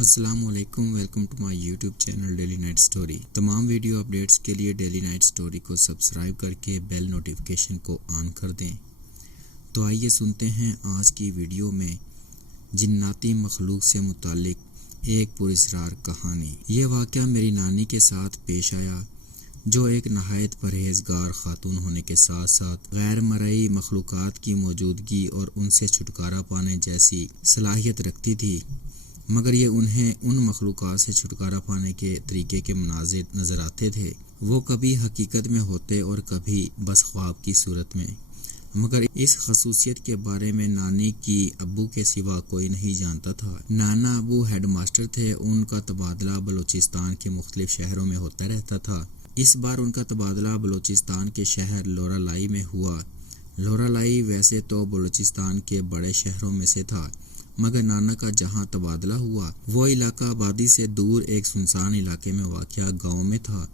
السلام علیکم، welcome to my YouTube channel daily night story. تمام ویڈیو اپڈیٹس کے لیے ڈیلی نائٹ سٹوری کو سبسکرائب کر کے بیل نوٹیفیکیشن کو آن کر دیں۔ تو آئیے سنتے ہیں آج کی ویڈیو میں جناتی مخلوق سے متعلق ایک پراسرار کہانی۔ یہ واقعہ میری نانی کے ساتھ پیش آیا، جو ایک نہایت پرہیزگار خاتون ہونے کے ساتھ ساتھ غیر مرئی مخلوقات کی موجودگی اور ان سے چھٹکارا پانے جیسی صلاحیت رکھتی تھی، مگر یہ انہیں ان مخلوقات سے چھٹکارا پانے کے طریقے کے مناظر نظر آتے تھے۔ وہ کبھی حقیقت میں ہوتے اور کبھی بس خواب کی صورت میں، مگر اس خصوصیت کے بارے میں نانی کی ابو کے سوا کوئی نہیں جانتا تھا۔ نانا ابو ہیڈ ماسٹر تھے، ان کا تبادلہ بلوچستان کے مختلف شہروں میں ہوتا رہتا تھا۔ اس بار ان کا تبادلہ بلوچستان کے شہر لورالائی میں ہوا۔ لورالائی ویسے تو بلوچستان کے بڑے شہروں میں سے تھا، مگر نانا کا جہاں تبادلہ ہوا وہ علاقہ آبادی سے دور ایک سنسان علاقے میں واقع گاؤں میں تھا،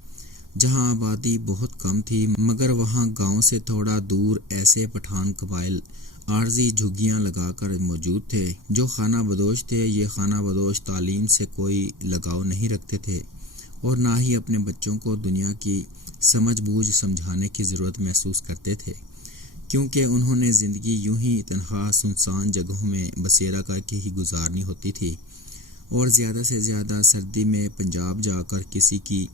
جہاں آبادی بہت کم تھی، مگر وہاں گاؤں سے تھوڑا دور ایسے پٹھان قبائل عارضی جھگیاں لگا کر موجود تھے جو خانہ بدوش تھے۔ یہ خانہ بدوش تعلیم سے کوئی لگاؤ نہیں رکھتے تھے اور نہ ہی اپنے بچوں کو دنیا کی سمجھ بوجھ سمجھانے کی ضرورت محسوس کرتے تھے، کیونکہ انہوں نے زندگی یوں ہی تنہا سنسان جگہوں میں بسیرا کر کے ہی گزارنی ہوتی تھی، اور زیادہ سے زیادہ سردی میں پنجاب جا کر کسی کی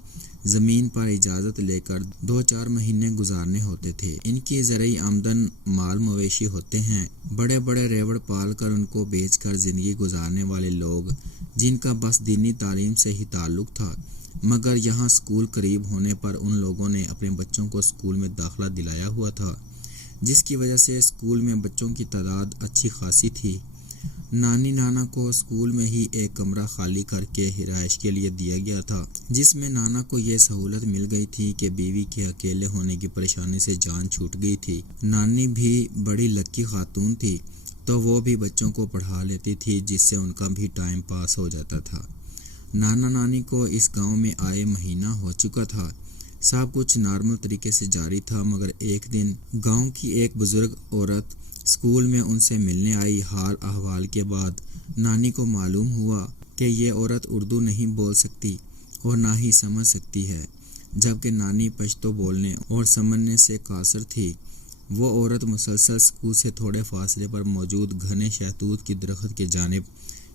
زمین پر اجازت لے کر 2-4 مہینے گزارنے ہوتے تھے۔ ان کی زرعی آمدن مال مویشی ہوتے ہیں، بڑے بڑے ریوڑ پال کر ان کو بیچ کر زندگی گزارنے والے لوگ، جن کا بس دینی تعلیم سے ہی تعلق تھا، مگر یہاں اسکول قریب ہونے پر ان لوگوں نے اپنے بچوں کو اسکول میں داخلہ دلایا ہوا تھا، جس کی وجہ سے اسکول میں بچوں کی تعداد اچھی خاصی تھی۔ نانی نانا کو اسکول میں ہی ایک کمرہ خالی کر کے رہائش کے لیے دیا گیا تھا، جس میں نانا کو یہ سہولت مل گئی تھی کہ بیوی کے اکیلے ہونے کی پریشانی سے جان چھوٹ گئی تھی۔ نانی بھی بڑی لکی خاتون تھی، تو وہ بھی بچوں کو پڑھا لیتی تھی، جس سے ان کا بھی ٹائم پاس ہو جاتا تھا۔ نانا نانی کو اس گاؤں میں آئے مہینہ ہو چکا تھا، سب کچھ نارمل طریقے سے جاری تھا، مگر ایک دن گاؤں کی ایک بزرگ عورت اسکول میں ان سے ملنے آئی۔ حال احوال کے بعد نانی کو معلوم ہوا کہ یہ عورت اردو نہیں بول سکتی اور نہ ہی سمجھ سکتی ہے، جبکہ نانی پشتو بولنے اور سمجھنے سے قاصر تھی۔ وہ عورت مسلسل اسکول سے تھوڑے فاصلے پر موجود گھنے شہتوت کی درخت کی جانب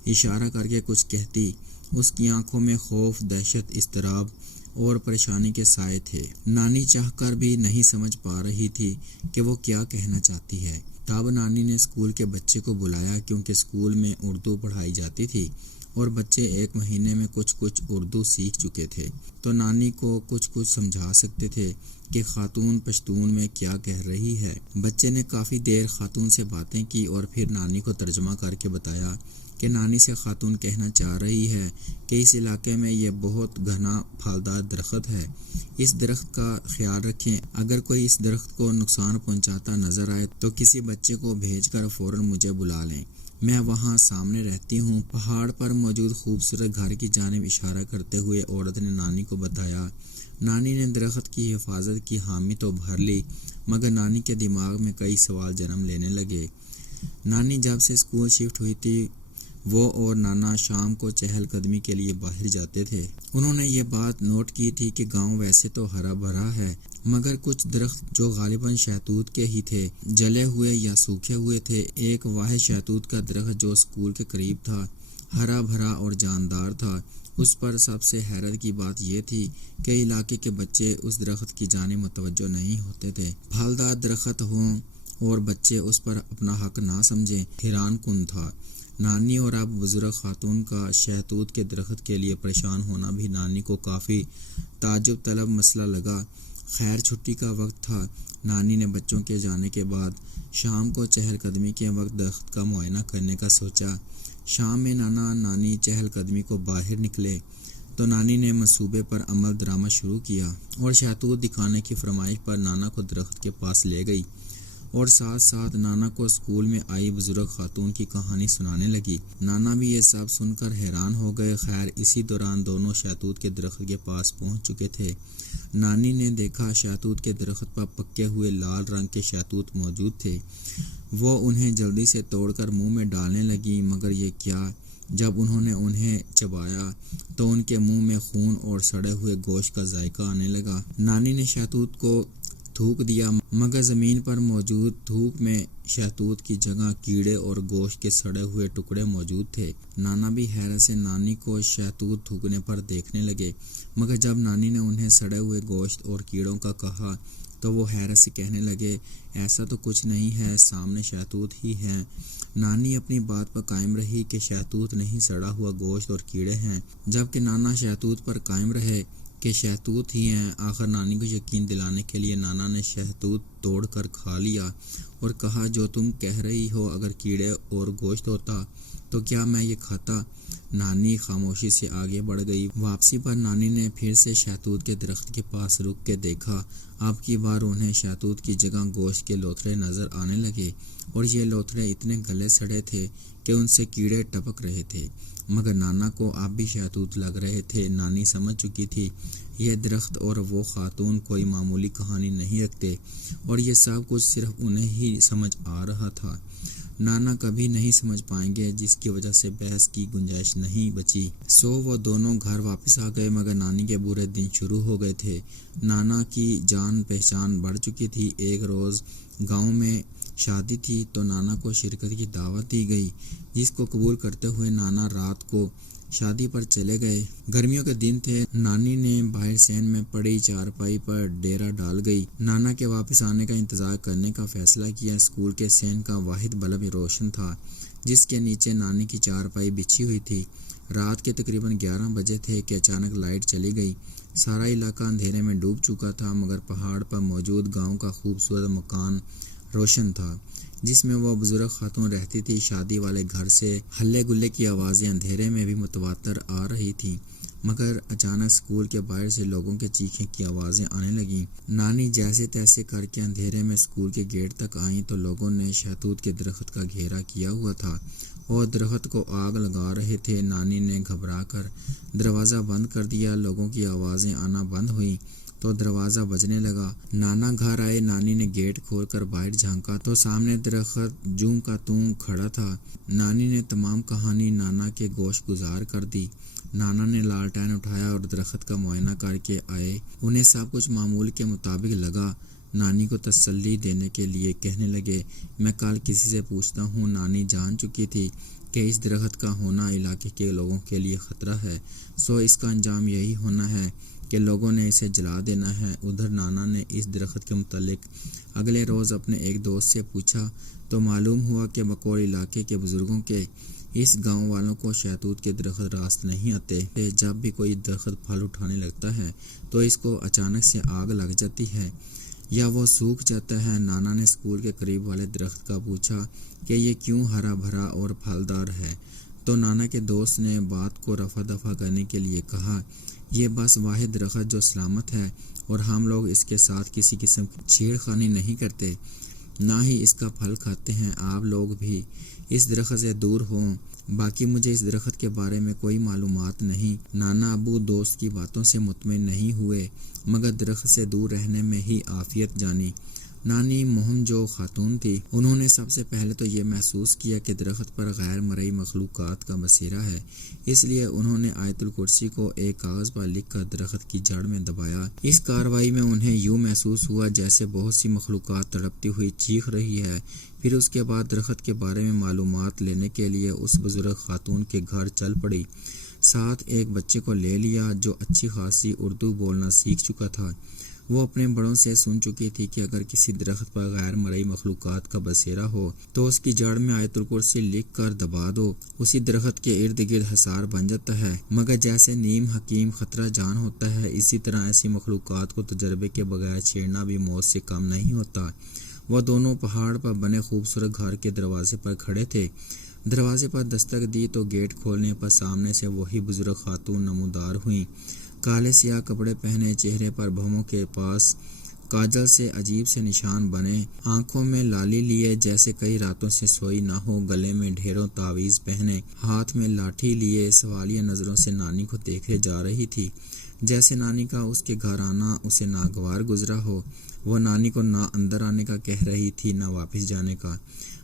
اشارہ کر کے کچھ کہتی۔ اس کی آنکھوں میں خوف، دہشت، اضطراب اور پریشانی کے سائے تھے۔ نانی چاہ کر بھی نہیں سمجھ پا رہی تھی کہ وہ کیا کہنا چاہتی ہے۔ تب نانی نے اسکول کے بچے کو بلایا، کیونکہ اسکول میں اردو پڑھائی جاتی تھی اور بچے ایک مہینے میں کچھ اردو سیکھ چکے تھے، تو نانی کو کچھ سمجھا سکتے تھے کہ خاتون پشتون میں کیا کہہ رہی ہے۔ بچے نے کافی دیر خاتون سے باتیں کی اور پھر نانی کو ترجمہ کر کے بتایا کہ نانی سے خاتون کہنا چاہ رہی ہے کہ اس علاقے میں یہ بہت گھنا پھلدار درخت ہے، اس درخت کا خیال رکھیں، اگر کوئی اس درخت کو نقصان پہنچاتا نظر آئے تو کسی بچے کو بھیج کر فوراً مجھے بلا لیں، میں وہاں سامنے رہتی ہوں۔ پہاڑ پر موجود خوبصورت گھر کی جانب اشارہ کرتے ہوئے عورت نے نانی کو بتایا۔ نانی نے درخت کی حفاظت کی حامی تو بھر لی، مگر نانی کے دماغ میں کئی سوال جنم لینے لگے۔ نانی جب سے اسکول شفٹ ہوئی تھی، وہ اور نانا شام کو چہل قدمی کے لیے باہر جاتے تھے۔ انہوں نے یہ بات نوٹ کی تھی کہ گاؤں ویسے تو ہرا بھرا ہے، مگر کچھ درخت جو غالباً شہتوت کے ہی تھے، جلے ہوئے یا سوکھے ہوئے تھے۔ ایک واحد شہتوت کا درخت جو اسکول کے قریب تھا، ہرا بھرا اور جاندار تھا۔ اس پر سب سے حیرت کی بات یہ تھی کہ علاقے کے بچے اس درخت کی جانب متوجہ نہیں ہوتے تھے۔ پھلدار درخت ہوں اور بچے اس پر اپنا حق نہ سمجھیں، حیران کن تھا۔ نانی اور اب بزرگ خاتون کا شہتوت کے درخت کے لیے پریشان ہونا بھی نانی کو کافی تعجب طلب مسئلہ لگا۔ خیر چھٹی کا وقت تھا۔ نانی نے بچوں کے جانے کے بعد شام کو چہل قدمی کے وقت درخت کا معائنہ کرنے کا سوچا۔ شام میں نانا نانی چہل قدمی کو باہر نکلے تو نانی نے منصوبے پر عمل درآمد شروع کیا اور شہتوت دکھانے کی فرمائش پر نانا کو درخت کے پاس لے گئی اور ساتھ ساتھ نانا کو اسکول میں آئی بزرگ خاتون کی کہانی سنانے لگی۔ نانا بھی یہ سب سن کر حیران ہو گئے۔ خیر اسی دوران دونوں شہتوت کے درخت کے پاس پہنچ چکے تھے۔ نانی نے دیکھا شہتوت کے درخت پر پکے ہوئے لال رنگ کے شہتوت موجود تھے۔ وہ انہیں جلدی سے توڑ کر منہ میں ڈالنے لگی، مگر یہ کیا جب انہوں نے انہیں چبایا تو ان کے منہ میں خون اور سڑے ہوئے گوشت کا ذائقہ آنے لگا۔ نانی نے شہتوت کو تھوک دیا، مگر زمین پر موجود تھوک میں شہتوت کی جگہ کیڑے اور گوشت کے سڑے ہوئے ٹکڑے موجود تھے۔ نانا بھی حیرت سے نانی کو شہتوت تھوکنے پر دیکھنے لگے، مگر جب نانی نے انہیں سڑے ہوئے گوشت اور کیڑوں کا کہا تو وہ حیرت سے کہنے لگے، ایسا تو کچھ نہیں ہے، سامنے شہتوت ہی ہے۔ نانی اپنی بات پر قائم رہی کہ شہتوت نہیں، سڑا ہوا گوشت اور کیڑے ہیں، جبکہ نانا شہتوت پر قائم رہے کہ شہتوت ہی ہیں۔ آخر نانی کو یقین دلانے کے لیے نانا نے شہتوت توڑ کر کھا لیا اور کہا، جو تم کہہ رہی ہو، اگر کیڑے اور گوشت ہوتا تو کیا میں یہ کھاتا؟ نانی خاموشی سے آگے بڑھ گئی۔ واپسی پر نانی نے پھر سے شہتوت کے درخت کے پاس رک کے دیکھا۔ اب کی بار انہیں شہتوت کی جگہ گوشت کے لوتھڑے نظر آنے لگے، اور یہ لوتھڑے اتنے گلے سڑے تھے کہ ان سے کیڑے ٹپک رہے تھے، مگر نانا کو اب بھی شہتوت لگ رہے تھے۔ نانی سمجھ چکی تھی یہ درخت اور وہ خاتون کوئی معمولی کہانی نہیں رکھتے، اور یہ سب کچھ صرف انہیں ہی سمجھ آ رہا تھا۔ نانا کبھی نہیں سمجھ پائیں گے، جس کی وجہ سے بحث کی گنجائش نہیں بچی۔ وہ دونوں گھر واپس آ گئے، مگر نانی کے برے دن شروع ہو گئے تھے۔ نانا کی جان پہچان بڑھ چکی تھی۔ ایک روز گاؤں میں شادی تھی تو نانا کو شرکت کی دعوت دی گئی، جس کو قبول کرتے ہوئے نانا رات کو شادی پر چلے گئے۔ گرمیوں کے دن تھے۔ نانی نے باہر سین میں پڑی چارپائی پر ڈیرا ڈال گئی۔ نانا کے واپس آنے کا انتظار کرنے کا فیصلہ کیا۔ اسکول کے سین کا واحد بلب روشن تھا، جس کے نیچے نانی کی چارپائی بچھی ہوئی تھی۔ رات کے تقریباً 11 بجے تھے کہ اچانک لائٹ چلی گئی۔ سارا علاقہ اندھیرے میں ڈوب چکا تھا، مگر پہاڑ پر موجود گاؤں کا خوبصورت مکان روشن تھا، جس میں وہ بزرگ خاتون رہتی تھی۔ شادی والے گھر سے ہلے گلے کی آوازیں اندھیرے میں بھی متواتر آ رہی تھیں، مگر اچانک اسکول کے باہر سے لوگوں کے چیخیں کی آوازیں آنے لگیں۔ نانی جیسے تیسے کر کے اندھیرے میں اسکول کے گیٹ تک آئیں تو لوگوں نے شہتوت کے درخت کا گھیرا کیا ہوا تھا اور درخت کو آگ لگا رہے تھے۔ نانی نے گھبرا کر دروازہ بند کر دیا۔ لوگوں کی آوازیں آنا بند ہوئیں تو دروازہ بجنے لگا۔ نانا گھر آئے۔ نانی نے گیٹ کھول کر باہر جھانکا تو سامنے درخت جوں کا توں کھڑا تھا۔ نانی نے تمام کہانی نانا کے گوش گزار کر دی۔ نانا نے لالٹین اٹھایا اور درخت کا معائنہ کر کے آئے۔ انہیں سب کچھ معمول کے مطابق لگا۔ نانی کو تسلی دینے کے لیے کہنے لگے، میں کل کسی سے پوچھتا ہوں۔ نانی جان چکی تھی کہ اس درخت کا ہونا علاقے کے لوگوں کے لیے خطرہ ہے، اس کا انجام یہی ہونا ہے کہ لوگوں نے اسے جلا دینا ہے۔ ادھر نانا نے اس درخت کے متعلق اگلے روز اپنے ایک دوست سے پوچھا تو معلوم ہوا کہ بقول علاقے کے بزرگوں کے اس گاؤں والوں کو شہتوت کے درخت راست نہیں آتے۔ جب بھی کوئی درخت پھل اٹھانے لگتا ہے تو اس کو اچانک سے آگ لگ جاتی ہے یا وہ سوکھ جاتا ہے۔ نانا نے اسکول کے قریب والے درخت کا پوچھا کہ یہ کیوں ہرا بھرا اور پھلدار ہے، تو نانا کے دوست نے بات کو رفع دفع کرنے کے لیے کہا، یہ بس واحد درخت جو سلامت ہے اور ہم لوگ اس کے ساتھ کسی قسم کی چھیڑ خانی نہیں کرتے، نہ ہی اس کا پھل کھاتے ہیں۔ آپ لوگ بھی اس درخت سے دور ہوں، باقی مجھے اس درخت کے بارے میں کوئی معلومات نہیں۔ نانا ابو دوست کی باتوں سے مطمئن نہیں ہوئے، مگر درخت سے دور رہنے میں ہی عافیت جانی۔ نانی مہم جو خاتون تھی، انہوں نے سب سے پہلے تو یہ محسوس کیا کہ درخت پر غیر مرئی مخلوقات کا بسیرا ہے، اس لیے انہوں نے آیت الکرسی کو ایک کاغذ پر لکھ کر درخت کی جڑ میں دبایا۔ اس کارروائی میں انہیں یوں محسوس ہوا جیسے بہت سی مخلوقات تڑپتی ہوئی چیخ رہی ہے۔ پھر اس کے بعد درخت کے بارے میں معلومات لینے کے لیے اس بزرگ خاتون کے گھر چل پڑی۔ ساتھ ایک بچے کو لے لیا جو اچھی خاصی اردو بولنا سیکھ چکا تھا۔ وہ اپنے بڑوں سے سن چکی تھی کہ اگر کسی درخت پر غیر مرئی مخلوقات کا بسیرا ہو تو اس کی جڑ میں آیت الکرسی لکھ کر دبا دو، اسی درخت کے ارد گرد حصار بن جاتا ہے۔ مگر جیسے نیم حکیم خطرہ جان ہوتا ہے، اسی طرح ایسی مخلوقات کو تجربے کے بغیر چھیڑنا بھی موت سے کم نہیں ہوتا۔ وہ دونوں پہاڑ پر بنے خوبصورت گھر کے دروازے پر کھڑے تھے۔ دروازے پر دستک دی تو گیٹ کھولنے پر سامنے سے وہی بزرگ خاتون نمودار ہوئیں۔ کالے سیاہ کپڑے پہنے، چہرے پر بھووں کے پاس کاجل سے عجیب سے نشان بنے، آنکھوں میں لالی لیے جیسے کئی راتوں سے سوئی نہ ہو، گلے میں ڈھیروں تعویذ پہنے، ہاتھ میں لاٹھی لیے سوالیہ نظروں سے نانی کو دیکھے جا رہی تھی، جیسے نانی کا اس کے گھر آنا اسے ناگوار گزرا ہو۔ وہ نانی کو نہ اندر آنے کا کہہ رہی تھی نہ واپس جانے کا،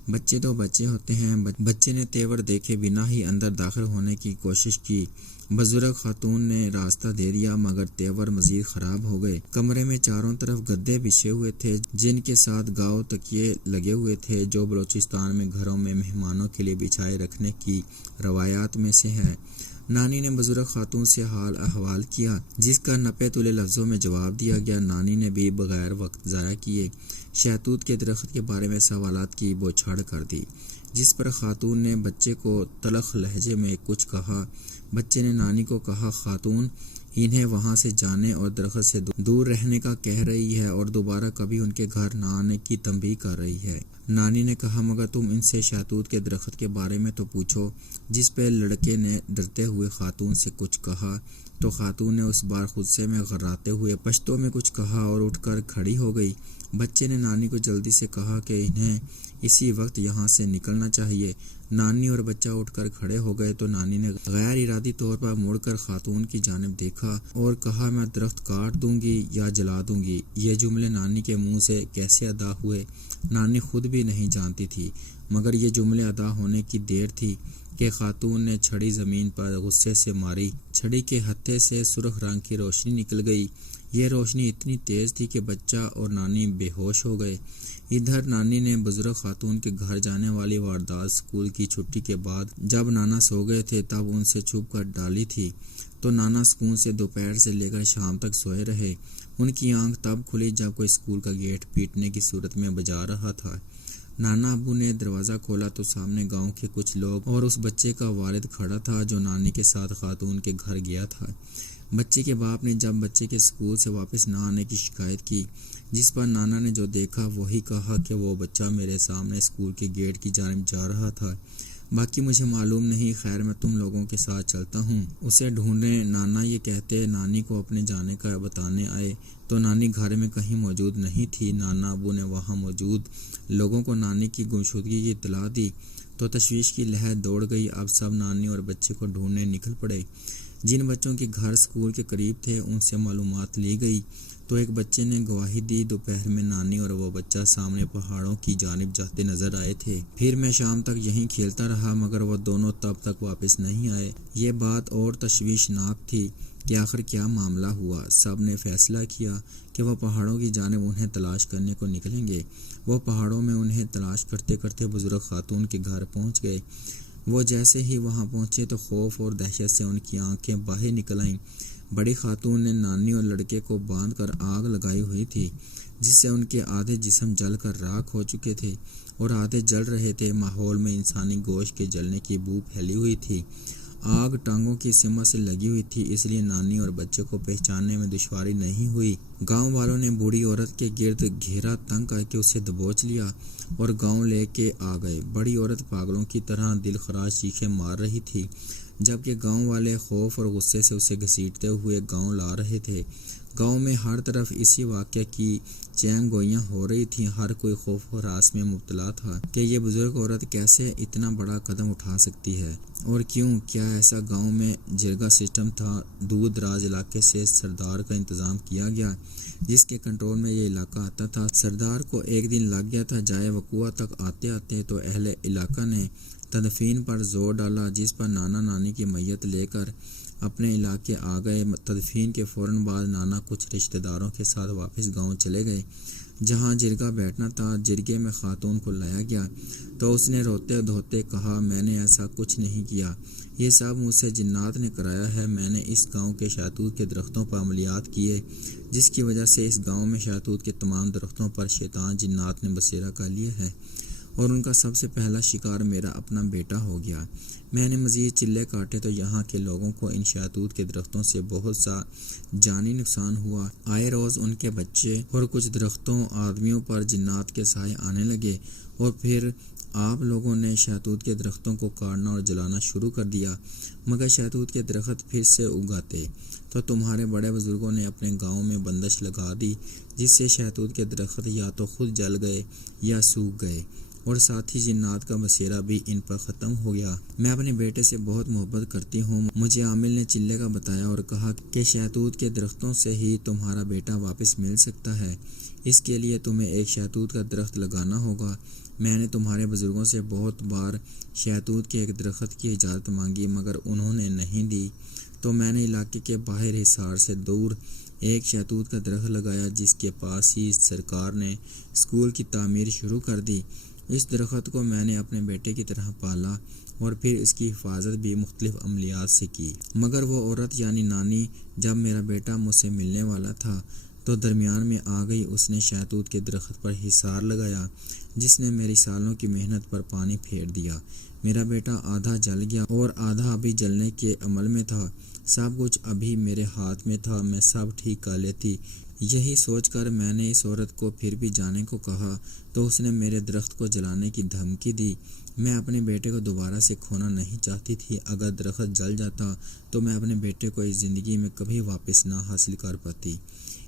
بچے تو بچے ہوتے ہیں۔ بچے نے تیور دیکھے بنا ہی اندر داخل ہونے کی کوشش کی۔ بزرگ خاتون نے راستہ دے دیا مگر تیور مزید خراب ہو گئے۔ کمرے میں چاروں طرف گدے بچھے ہوئے تھے جن کے ساتھ گاؤ تکیے لگے ہوئے تھے، جو بلوچستان میں گھروں میں مہمانوں کے لیے بچھائے رکھنے کی روایات میں سے ہے۔ نانی نے بزرگ خاتون سے حال احوال کیا، جس کا نپے تلے لفظوں میں جواب دیا گیا۔ نانی نے بھی بغیر وقت ضائع کیے شہتوت کے درخت کے بارے میں سوالات کی بوچھاڑ کر دی، جس پر خاتون نے بچے کو تلخ لہجے میں کچھ کہا۔ بچے نے نانی کو کہا، خاتون انہیں وہاں سے جانے اور درخت سے دور رہنے کا کہہ رہی ہے اور دوبارہ کبھی ان کے گھر نہ آنے کی تنبیہ کر رہی ہے۔ نانی نے کہا، مگر تم ان سے شہتوت کے درخت کے بارے میں تو پوچھو۔ جس پہ لڑکے نے ڈرتے ہوئے خاتون سے کچھ کہا تو خاتون نے اس بار غصے میں غراتے ہوئے پشتو میں کچھ کہا اور اٹھ کر کھڑی ہو گئی۔ بچے نے نانی کو جلدی سے کہا کہ انہیں اسی وقت یہاں سے نکلنا چاہیے۔ نانی اور بچہ اٹھ کر کھڑے ہو گئے تو نانی نے غیر ارادی طور پر مڑ کر خاتون کی جانب دیکھا اور کہا، میں درخت کاٹ دوں گی یا جلا دوں گی۔ یہ جملے نانی کے منہ سے کیسے ادا ہوئے نانی خود بھی نہیں جانتی تھی، مگر یہ جملے ادا ہونے کی دیر تھی کہ خاتون نے چھڑی زمین پر غصے سے ماری۔ چھڑی کے ہتھے سے سرخ رنگ کی روشنی نکل گئی۔ یہ روشنی اتنی تیز تھی کہ بچہ اور نانی بے ہوش ہو گئے۔ ادھر نانی نے بزرگ خاتون کے گھر جانے والی واردات اسکول کی چھٹی کے بعد جب نانا سو گئے تھے تب ان سے چھپ کر ڈالی تھی، تو نانا اسکول سے دوپہر سے لے کر شام تک سوئے رہے۔ ان کی آنکھ تب کھلی جب کوئی اسکول کا گیٹ پیٹنے کی صورت میں بجا رہا تھا۔ نانا ابو نے دروازہ کھولا تو سامنے گاؤں کے کچھ لوگ اور اس بچے کا والد کھڑا تھا جو نانی کے ساتھ خاتون کے گھر گیا تھا۔ بچے کے باپ نے جب بچے کے اسکول سے واپس نہ آنے کی شکایت کی، جس پر نانا نے جو دیکھا وہی کہا کہ وہ بچہ میرے سامنے اسکول کے گیٹ کی جانب جا رہا تھا، باقی مجھے معلوم نہیں، خیر میں تم لوگوں کے ساتھ چلتا ہوں اسے ڈھونڈنے۔ نانا یہ کہتے نانی کو اپنے جانے کا بتانے آئے تو نانی گھر میں کہیں موجود نہیں تھی۔ نانا ابو نے وہاں موجود لوگوں کو نانی کی گمشدگی کی اطلاع دی تو تشویش کی لہر دوڑ گئی۔ اب سب نانی اور بچے کو ڈھونڈنے نکل پڑے۔ جن بچوں کے گھر اسکول کے قریب تھے ان سے معلومات لی گئی تو ایک بچے نے گواہی دی، دوپہر میں نانی اور وہ بچہ سامنے پہاڑوں کی جانب جاتے نظر آئے تھے۔ پھر میں شام تک یہیں کھیلتا رہا مگر وہ دونوں تب تک واپس نہیں آئے۔ یہ بات اور تشویشناک تھی کہ آخر کیا معاملہ ہوا۔ سب نے فیصلہ کیا کہ وہ پہاڑوں کی جانب انہیں تلاش کرنے کو نکلیں گے۔ وہ پہاڑوں میں انہیں تلاش کرتے کرتے بزرگ خاتون کے گھر پہنچ گئے۔ وہ جیسے ہی وہاں پہنچے تو خوف اور دہشت سے ان کی آنکھیں باہر نکل آئیں۔ بڑی خاتون نے نانی اور لڑکے کو باندھ کر آگ لگائی ہوئی تھی، جس سے ان کے آدھے جسم جل کر راکھ ہو چکے تھے اور آدھے جل رہے تھے۔ ماحول میں انسانی گوشت کے جلنے کی بو پھیلی ہوئی تھی۔ آگ ٹانگوں کی سمت سے لگی ہوئی تھی، اس لیے نانی اور بچے کو پہچاننے میں دشواری نہیں ہوئی۔ گاؤں والوں نے بوڑھی عورت کے گرد گھیرا تنگ کر کے اسے دبوچ لیا اور گاؤں لے کے آ گئے۔ بڑی عورت پاگلوں کی طرح دل خراش چیخیں مار رہی تھی، جبکہ گاؤں والے خوف اور غصے سے اسے گھسیٹتے ہوئے گاؤں لا رہے تھے۔ گاؤں میں ہر طرف اسی واقعے کی چین گوئیاں ہو رہی تھیں۔ ہر کوئی خوف و ہراس میں مبتلا تھا کہ یہ بزرگ عورت کیسے اتنا بڑا قدم اٹھا سکتی ہے اور کیوں؟ کیا ایسا گاؤں میں جرگا سسٹم تھا؟ دور دراز علاقے سے سردار کا انتظام کیا گیا جس کے کنٹرول میں یہ علاقہ آتا تھا۔ سردار کو ایک دن لگ گیا تھا جائے وقوع تک آتے آتے، تو اہل علاقہ نے تدفین پر زور ڈالا، جس پر نانا نانی کی میت لے کر اپنے علاقے آ گئے۔ تدفین کے فوراً بعد نانا کچھ رشتہ داروں کے ساتھ واپس گاؤں چلے گئے جہاں جرگا بیٹھنا تھا۔ جرگے میں خاتون کو لایا گیا تو اس نے روتے دھوتے کہا، میں نے ایسا کچھ نہیں کیا، یہ سب مجھ سے جنات نے کرایا ہے۔ میں نے اس گاؤں کے شہتوت کے درختوں پر عملیات کیے، جس کی وجہ سے اس گاؤں میں شہتوت کے تمام درختوں پر شیطان جنات نے بسیرا کر لیا ہے اور ان کا سب سے پہلا شکار میرا اپنا بیٹا ہو گیا۔ میں نے مزید چلے کاٹے تو یہاں کے لوگوں کو ان شہتوت کے درختوں سے بہت سا جانی نقصان ہوا۔ آئے روز ان کے بچے اور کچھ درختوں آدمیوں پر جنات کے سائے آنے لگے اور پھر آپ لوگوں نے شہتوت کے درختوں کو کاٹنا اور جلانا شروع کر دیا، مگر شہتوت کے درخت پھر سے اگاتے تو تمہارے بڑے بزرگوں نے اپنے گاؤں میں بندش لگا دی، جس سے شہتوت کے درخت یا تو خود جل گئے یا سوکھ گئے اور ساتھ ہی جنات کا بسیرا بھی ان پر ختم ہو گیا۔ میں اپنے بیٹے سے بہت محبت کرتی ہوں۔ مجھے عامل نے چلے کا بتایا اور کہا کہ شہتوت کے درختوں سے ہی تمہارا بیٹا واپس مل سکتا ہے، اس کے لیے تمہیں ایک شہتوت کا درخت لگانا ہوگا۔ میں نے تمہارے بزرگوں سے بہت بار شہتوت کے ایک درخت کی اجازت مانگی مگر انہوں نے نہیں دی، تو میں نے علاقے کے باہر حصار سے دور ایک شہتوت کا درخت لگایا جس کے پاس ہی سرکار نے اسکول کی تعمیر شروع کر دی۔ اس درخت کو میں نے اپنے بیٹے کی طرح پالا اور پھر اس کی حفاظت بھی مختلف عملیات سے کی، مگر وہ عورت یعنی نانی جب میرا بیٹا مجھ سے ملنے والا تھا تو درمیان میں آ گئی۔ اس نے شہتوت کے درخت پر حصار لگایا جس نے میری سالوں کی محنت پر پانی پھیر دیا۔ میرا بیٹا آدھا جل گیا اور آدھا ابھی جلنے کے عمل میں تھا۔ سب کچھ ابھی میرے ہاتھ میں تھا، میں سب ٹھیک کر لیتی۔ یہی سوچ کر میں نے اس عورت کو پھر بھی جانے کو کہا تو اس نے میرے درخت کو جلانے کی دھمکی دی۔ میں اپنے بیٹے کو دوبارہ سے کھونا نہیں چاہتی تھی۔ اگر درخت جل جاتا تو میں اپنے بیٹے کو اس زندگی میں کبھی واپس نہ حاصل کر پاتی،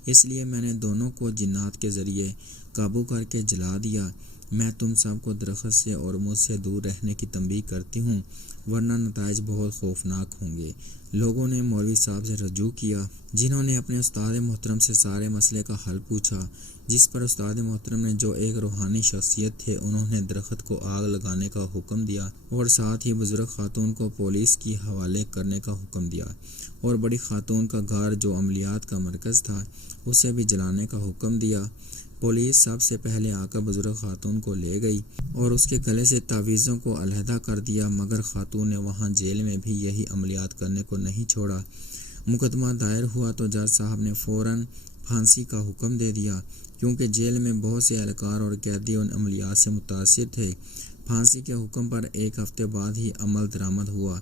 اس لیے میں نے دونوں کو جنات کے ذریعے قابو کر کے جلا دیا۔ میں تم سب کو درخت سے اور مجھ سے دور رہنے کی تنبیہ کرتی ہوں ورنہ نتائج بہت خوفناک ہوں گے۔ لوگوں نے مولوی صاحب سے رجوع کیا جنہوں نے اپنے استاد محترم سے سارے مسئلے کا حل پوچھا، جس پر استاد محترم نے جو ایک روحانی شخصیت تھے انہوں نے درخت کو آگ لگانے کا حکم دیا اور ساتھ ہی بزرگ خاتون کو پولیس کی حوالے کرنے کا حکم دیا اور بڑی خاتون کا گھر جو عملیات کا مرکز تھا اسے بھی جلانے کا حکم دیا۔ پولیس سب سے پہلے آ کر بزرگ خاتون کو لے گئی اور اس کے گلے سے تعویذوں کو علیحدہ کر دیا، مگر خاتون نے وہاں جیل میں بھی یہی عملیات کرنے کو نہیں چھوڑا۔ مقدمہ دائر ہوا تو جج صاحب نے فوراً پھانسی کا حکم دے دیا کیونکہ جیل میں بہت سے اہلکار اور قیدی ان عملیات سے متاثر تھے۔ پھانسی کے حکم پر ایک ہفتے بعد ہی عمل درآمد ہوا۔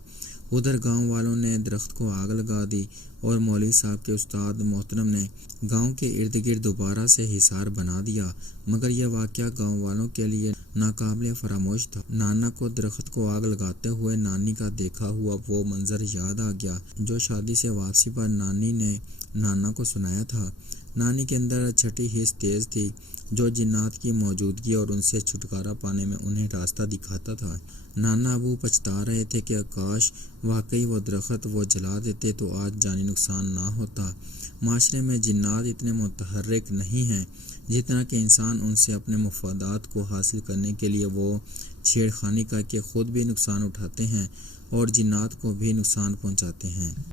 ادھر گاؤں والوں نے درخت کو آگ لگا دی اور مولوی صاحب کے استاد محترم نے گاؤں کے ارد گرد دوبارہ سے حصار بنا دیا، مگر یہ واقعہ گاؤں والوں کے لیے ناقابل فراموش تھا۔ نانا کو درخت کو آگ لگاتے ہوئے نانی کا دیکھا ہوا وہ منظر یاد آ گیا جو شادی سے واپسی پر نانی نے نانا کو سنایا تھا۔ نانی کے اندر چھٹی حس تیز تھی جو جنات کی موجودگی اور ان سے چھٹکارا پانے میں انہیں راستہ دکھاتا تھا۔ نانا ابو پچھتا رہے تھے کہ کاش واقعی وہ درخت وہ جلا دیتے تو آج جانی نقصان نہ ہوتا۔ معاشرے میں جنات اتنے متحرک نہیں ہیں جتنا کہ انسان ان سے اپنے مفادات کو حاصل کرنے کے لیے وہ چھیڑ خانی کر کے خود بھی نقصان اٹھاتے ہیں اور جنات کو بھی نقصان پہنچاتے ہیں۔